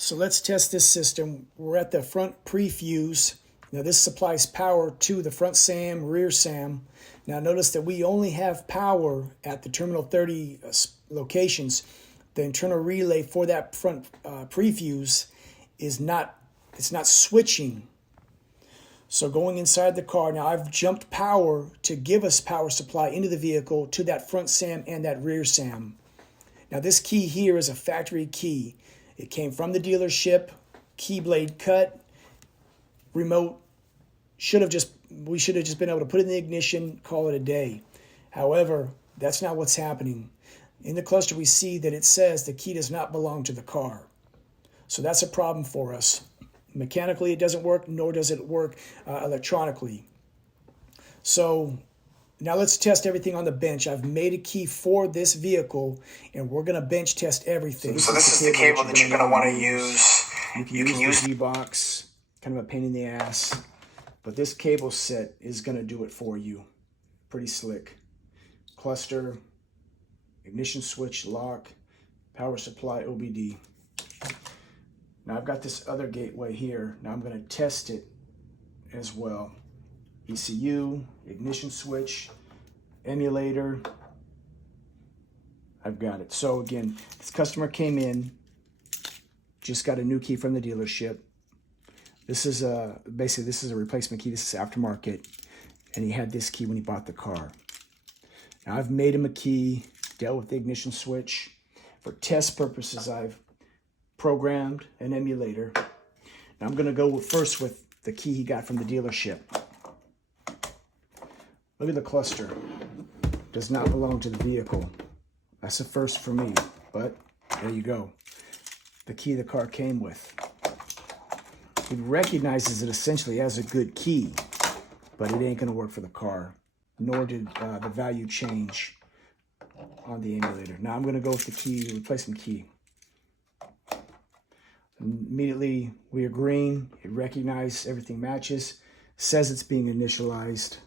So let's test this system. We're at the front pre-fuse. Now this supplies power to the front SAM, rear SAM. Now notice that we only have power at the terminal 30 locations. The internal relay for that front pre-fuse is not switching. So going inside the car, now I've jumped power to give us power supply into the vehicle to that front SAM and that rear SAM. Now this key here is a factory key. It came from the dealership, key blade cut, remote. We should have just been able to put it in the ignition, call it a day. However, that's not what's happening. In the cluster, we see that it says the key does not belong to the car. So that's a problem for us. Mechanically, it doesn't work, nor does it work electronically. So now let's test everything on the bench. I've made a key for this vehicle, and we're going to bench test everything. So this is the cable that you're going to want to use. You can use the G-box, kind of a pain in the ass. But this cable set is going to do it for you. Pretty slick. Cluster, ignition switch, lock, power supply, OBD. Now I've got this other gateway here. Now I'm going to test it as well. ECU, ignition switch, emulator. I've got it. So again, this customer came in, just got a new key from the dealership. This is basically this is a replacement key. This is aftermarket, and he had this key when he bought the car. Now I've made him a key, dealt with the ignition switch. For test purposes, I've programmed an emulator. Now I'm going to go first with the key he got from the dealership. Look at the cluster. Does not belong to the vehicle. That's a first for me, but there you go. The key the car came with. It recognizes it essentially as a good key, but it ain't gonna work for the car, nor did the value change on the emulator. Now I'm gonna go with the key, replacement key. Immediately we are green, it recognized everything matches, says it's being initialized.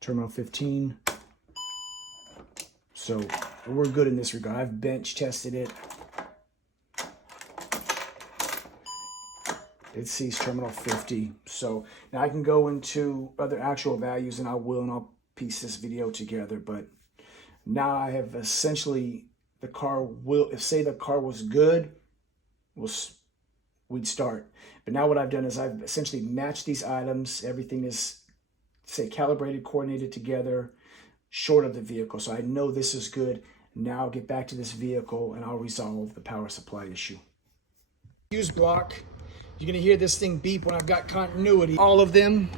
Terminal 15. So we're good in this regard. I've bench tested it. It sees terminal 50. So now I can go into other actual values, and I'll piece this video together. But now I have essentially, the car will, if say the car was good, we'd start. But now what I've done is I've essentially matched these items. Everything is, say, calibrated, coordinated together, short of the vehicle. So I know this is good. Now I'll get back to this vehicle and I'll resolve the power supply issue. Fuse block. You're gonna hear this thing beep when I've got continuity. All of them.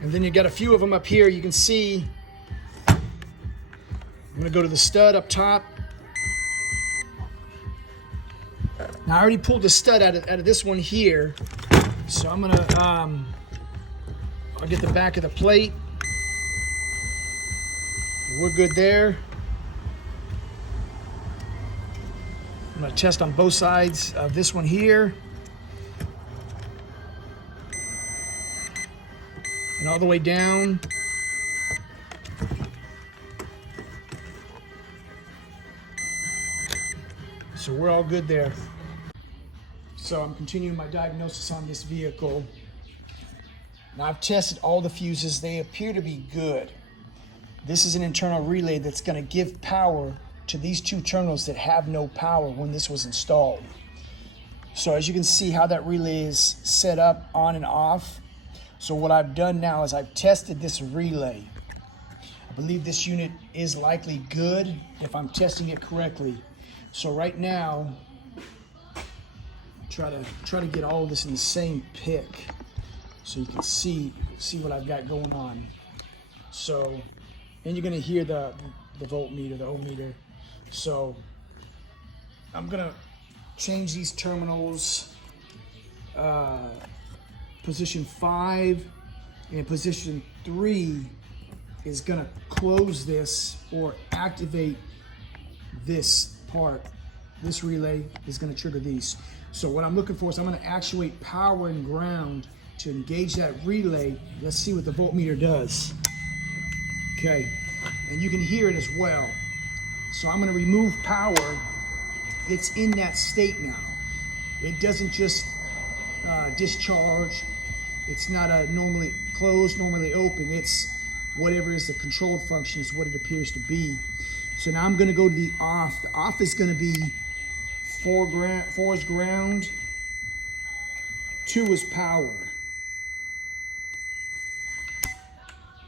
And then you got a few of them up here. You can see, I'm gonna go to the stud up top. Now I already pulled the stud out of this one here. So I'm gonna, I'll get the back of the plate. We're good there. I'm gonna test on both sides of this one here. And all the way down. So we're all good there. So I'm continuing my diagnosis on this vehicle. Now I've tested all the fuses. They appear to be good. This is an internal relay that's going to give power to these two terminals that have no power when this was installed. So as you can see how that relay is set up on and off. So what I've done now is I've tested this relay. I believe this unit is likely good if I'm testing it correctly. So right now, try to get all of this in the same pick so you can see what I've got going on. So, and you're gonna hear the voltmeter, the ohmmeter. So I'm gonna change these terminals. Position 5 and position 3 is gonna close this or activate this part. This relay is gonna trigger these. So what I'm looking for is I'm gonna actuate power and ground to engage that relay. Let's see what the voltmeter does. Okay, and you can hear it as well. So I'm gonna remove power. It's in that state now. It doesn't just discharge. It's not a normally closed, normally open. It's whatever is the controlled function is what it appears to be. So now I'm gonna go to the off. The off is gonna be 4 is ground, 2 is power.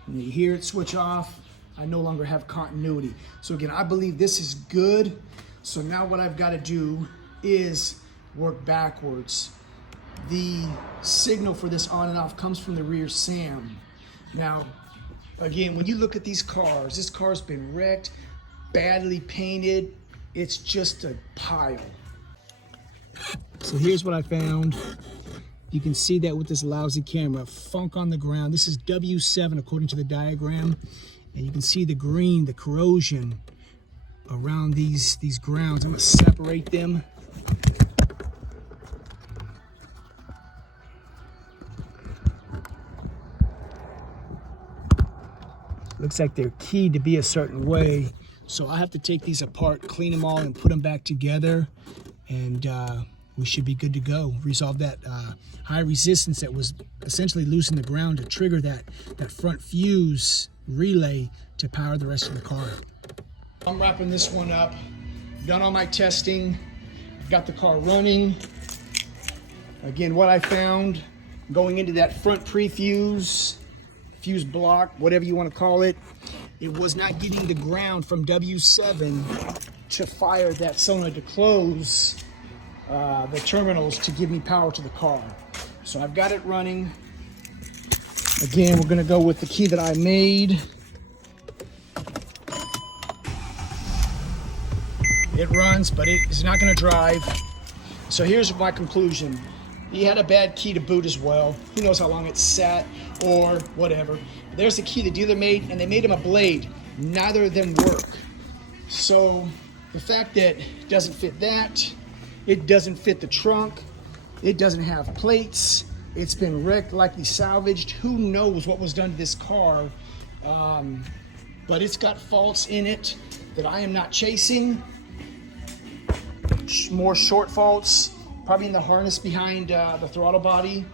And you hear it switch off. I no longer have continuity. So again, I believe this is good. So now what I've got to do is work backwards. The signal for this on and off comes from the rear SAM. Now, again, when you look at these cars, this car's been wrecked, badly painted. It's just a pile. So here's what I found. You can see that with this lousy camera. Funk on the ground. This is W7 according to the diagram. And you can see the green, the corrosion around these grounds. I'm gonna separate them. Looks like they're keyed to be a certain way. So I have to take these apart, clean them all, and put them back together. And we should be good to go. Resolve that high resistance that was essentially loose in the ground to trigger that front fuse relay to power the rest of the car. I'm wrapping this one up. Done all my testing. Got the car running. Again, what I found going into that front pre-fuse, fuse block, whatever you want to call it, it was not getting the ground from W7 to fire that solenoid to close the terminals to give me power to the car. So I've got it running. Again, we're gonna go with the key that I made. It runs, but it is not gonna drive. So here's my conclusion. He had a bad key to boot as well. Who knows how long it sat or whatever. There's the key the dealer made, and they made him a blade. Neither of them work. So the fact that it doesn't fit that, it doesn't fit the trunk, it doesn't have plates, it's been wrecked, likely salvaged. Who knows what was done to this car? But it's got faults in it that I am not chasing. More short faults, probably in the harness behind the throttle body.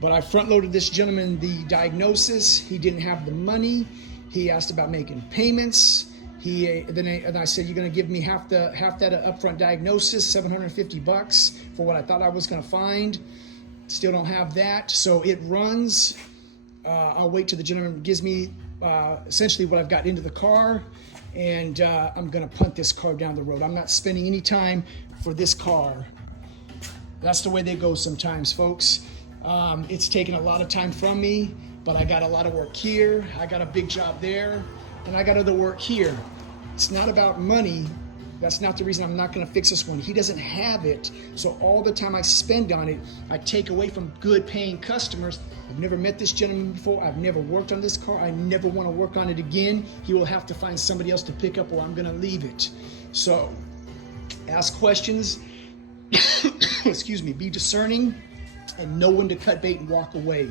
But I front loaded this gentleman the diagnosis. He didn't have the money. He asked about making payments. Then I said, you're gonna give me half that upfront diagnosis, $750 for what I thought I was gonna find. Still don't have that, so it runs. I'll wait till the gentleman gives me essentially what I've got into the car, and I'm gonna punt this car down the road. I'm not spending any time for this car. That's the way they go sometimes, folks. It's taken a lot of time from me, but I got a lot of work here. I got a big job there, and I got other work here. It's not about money. That's not the reason I'm not gonna fix this one. He doesn't have it, so all the time I spend on it, I take away from good paying customers. I've never met this gentleman before. I've never worked on this car. I never wanna work on it again. He will have to find somebody else to pick up, or I'm gonna leave it. So, ask questions, excuse me, be discerning, and know when to cut bait and walk away.